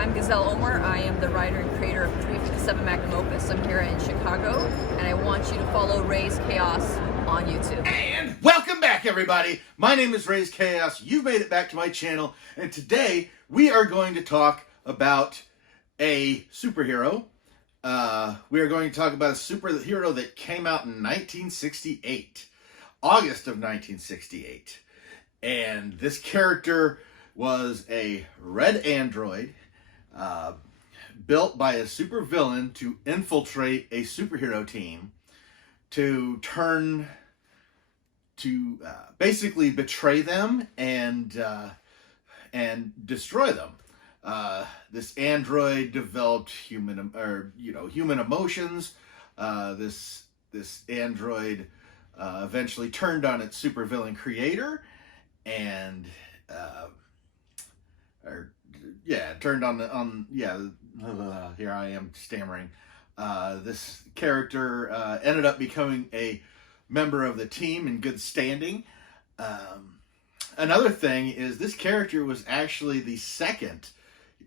I'm Ghezal Omar. I am the writer and creator of 357 Magnum Opus. I'm here in Chicago, and I want you to follow Raze Chaos on YouTube. And welcome back, everybody. My name is Raze Chaos. You've made it back to my channel, and today we are going to talk about a superhero. We are going to talk about a superhero that came out in 1968, August of 1968. And this character was a red android built by a supervillain to infiltrate a superhero team to basically betray them and destroy them. This android developed human emotions. This android eventually turned on its supervillain creator and here I am stammering. This character ended up becoming a member of the team in good standing. Another thing is this character was actually the second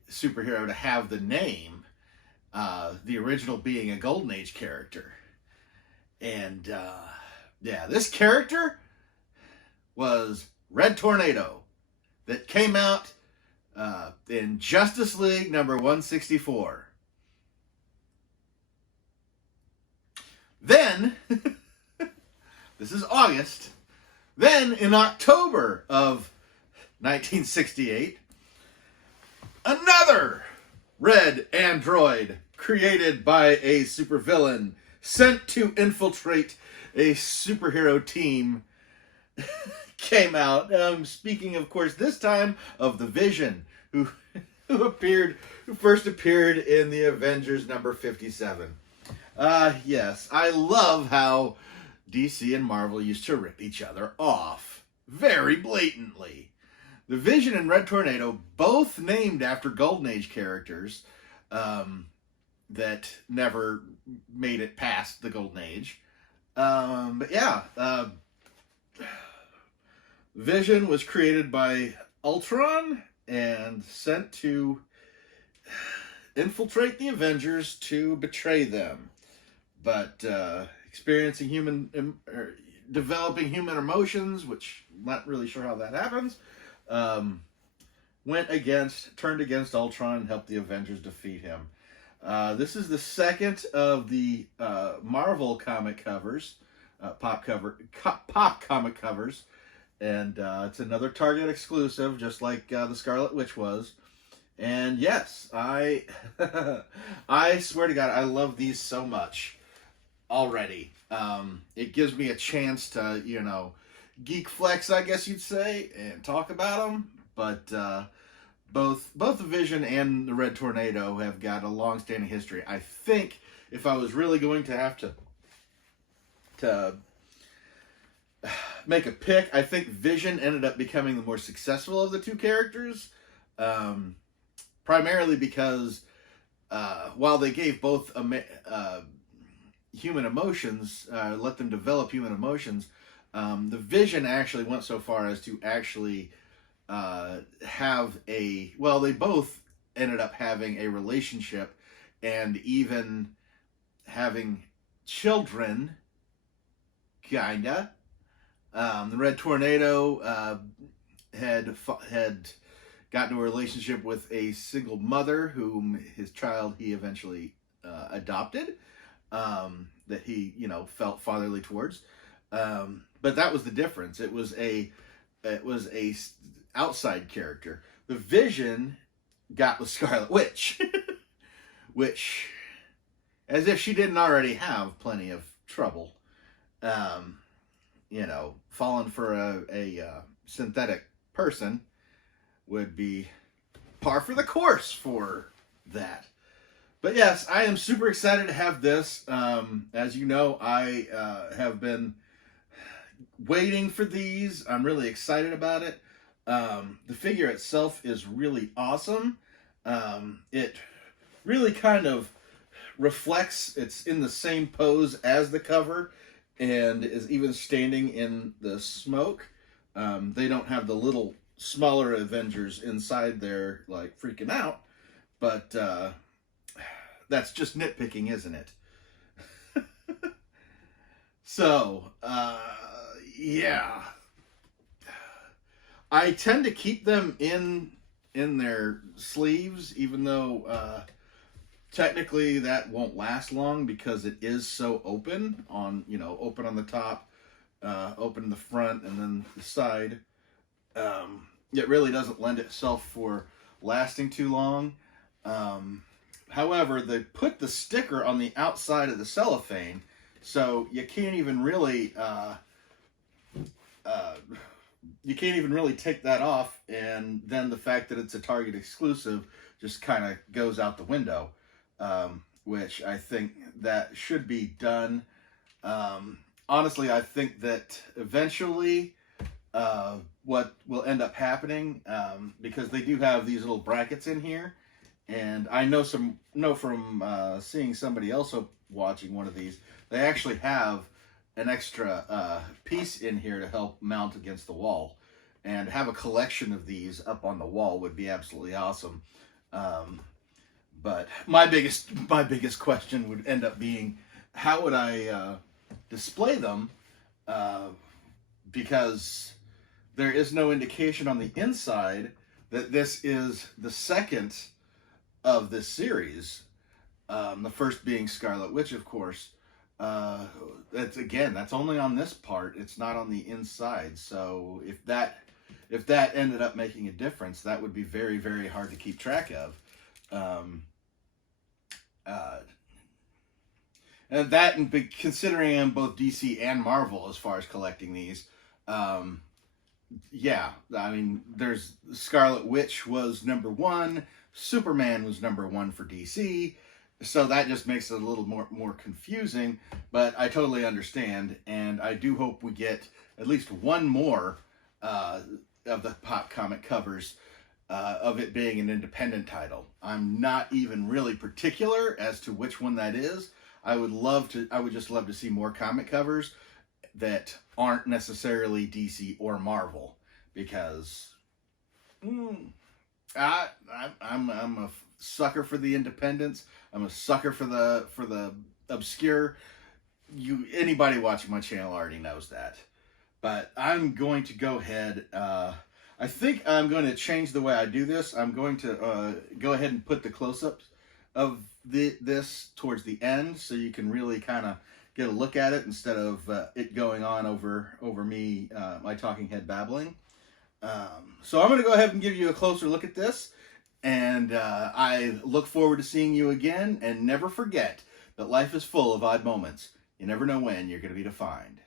superhero to have the name, the original being a Golden Age character. And this character was Red Tornado, that came out in Justice League number 164. Then, this is August, then in October of 1968, another red android created by a supervillain sent to infiltrate a superhero team came out. Speaking, of course, this time of the Vision, who first appeared in the Avengers number 57. Yes, I love how DC and Marvel used to rip each other off very blatantly. The Vision and Red Tornado, both named after Golden Age characters that never made it past the Golden Age. Vision was created by Ultron and sent to infiltrate the Avengers to betray them. But developing human emotions, which I'm not really sure how that happens, turned against Ultron and helped the Avengers defeat him. This is the second of the Marvel comic covers, pop comic covers. And it's another Target exclusive, just like the Scarlet Witch was. And yes, I swear to God, I love these so much already. It gives me a chance to, geek flex, I guess you'd say, and talk about them. But both the Vision and the Red Tornado have got a long-standing history. I think if I was really going to have to make a pick, I think Vision ended up becoming the more successful of the two characters, primarily because while they gave both human emotions, let them develop human emotions, the Vision actually went so far as to actually they both ended up having a relationship and even having children, kinda. The Red Tornado had gotten a relationship with a single mother whom his child he eventually adopted, that he felt fatherly towards. But that was the difference. It was a outside character. The Vision got with Scarlet Witch, which, as if she didn't already have plenty of trouble. Falling for a synthetic person would be par for the course for that. But yes, I am super excited to have this. As you know, I have been waiting for these. I'm really excited about it. The figure itself is really awesome. It really kind of reflects, it's in the same pose as the cover and is even standing in the smoke. They don't have the little smaller Avengers inside there like freaking out. But that's just nitpicking, isn't it? So, yeah. I tend to keep them in their sleeves, even though technically that won't last long because it is so open on, open on the top, open in the front, and then the side. It really doesn't lend itself for lasting too long. However, they put the sticker on the outside of the cellophane, so you can't even really take that off, and then the fact that it's a Target exclusive just kind of goes out the window, which I think that should be done. Honestly, I think that eventually what will end up happening, because they do have these little brackets in here, and I know from seeing somebody else watching one of these, they actually have an extra piece in here to help mount against the wall, and have a collection of these up on the wall would be absolutely awesome. But my biggest question would end up being, how would I display them? Because there is no indication on the inside that this is the second of this series. The first being Scarlet Witch, of course. That's only on this part. It's not on the inside. So if that ended up making a difference, that would be very, very hard to keep track of. And that, and considering I'm both DC and Marvel as far as collecting these, yeah, I mean, there's Scarlet Witch was #1, Superman was #1 for DC, so that just makes it a little more confusing, but I totally understand, and I do hope we get at least one more of the Pop comic covers of it being an independent title. I'm not even really particular as to which one that is. I would just love to see more comic covers that aren't necessarily DC or Marvel, because I'm a sucker for the independents. I'm a sucker for the obscure. Anybody watching my channel already knows that. But I'm going to go ahead. I think I'm going to change the way I do this. I'm going to go ahead and put the close-ups of this towards the end, so you can really kind of get a look at it instead of it going on over me, my talking head babbling. So I'm going to go ahead and give you a closer look at this, and I look forward to seeing you again, and never forget that life is full of odd moments. You never know when you're going to be defined.